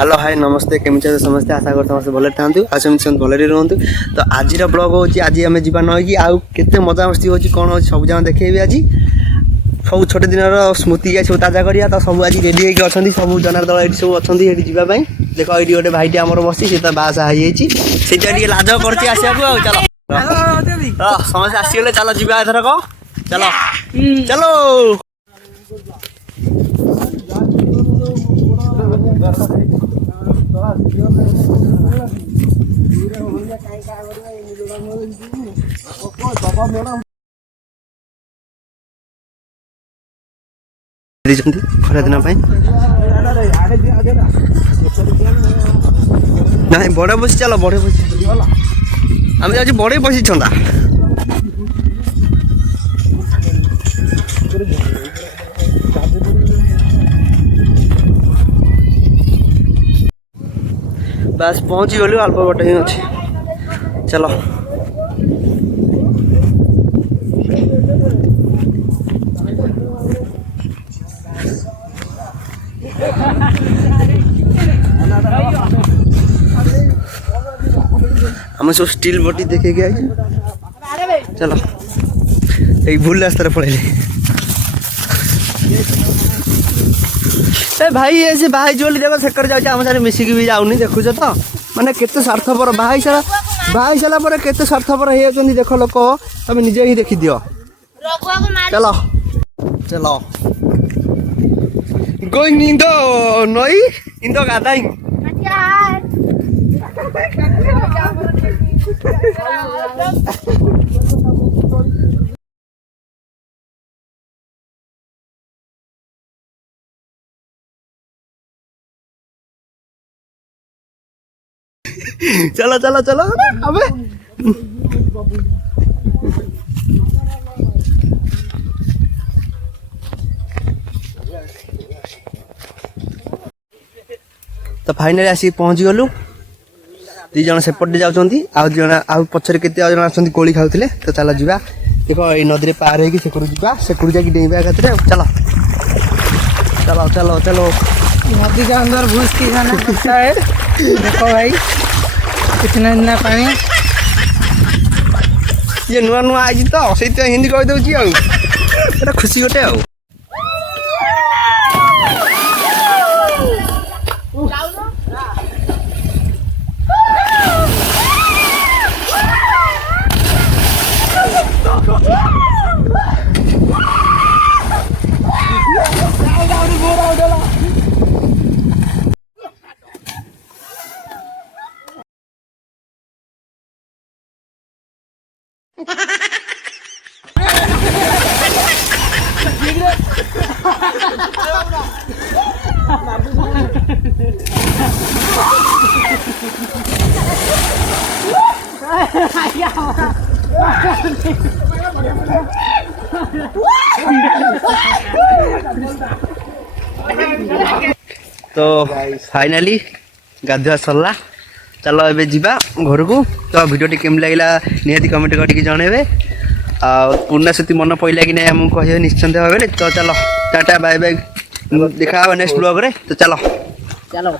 Hello hi नमस्ते केमी समस्ते आशा कर समस्त भले था आसमती भले रुहतु। तो आज ब्लॉग हो आज आम जा नई आउ के मजा मस्ती हो कौन हो सब जन देखेबी आज सब छोटे दिन स्मृति सब ताजा करिया। तो सब आज रेडी होगी अच्छा सब जनार दल ये सब अच्छा ये जावाई देख ये गोटे भाईटे आमर बसी सी तो बासा हो लाज कर चलो समस्त आसीगले चलो जा एथर कह चलो चलो खरा दिन ना बड़े बस चलो बड़े बस आम आज बड़े बसी छंदा बस पहुंची गलु अल्प बट ही अच्छे चलो हम सब स्टील बटी देखे गए चलो एक भूल रास्ता पड़े भाई ऐसे भाई जो देखो सेकर जाम सारे मिसिकी भी जाऊनी देखुच तो माने केते स्वार्थपर भाई सारा पर केते स्वार्थपर हो देख लोक तुम निजे ही देखी दियो चलो चलो गोइंग इन द नई इन द गादाइंग चलो चलो चलो अबे तो फाइनली आसिक पहुँची गलु दी जन सेपटे जाऊँगी आउ पछरे केते जन आसुँच कोली खाऊले तो चलो जा देख ये नदी पार होगी सेकू जाकि डेइबा एकाथरे चलो चलो चलो चलो नदी के अंदर घुस के जाना पड़ता है। देखो भाई कितना इतना पानी ये नुआ नुआ आई तो से हिंदी कह दूसरी खुशी गोटे आ तो फाइनली गाधुआ सरला चलो ए जा घर को। तो वीडियो केम लगे निहाती कमेंट करके जनइबे आ पुराना स्मृति मन पड़ा कि नहीं आमको कहे निश्चिंत भाव। तो चलो टाटा बाय बाय देखा नेक्स्ट ब्लॉग रे। तो चलो चलो।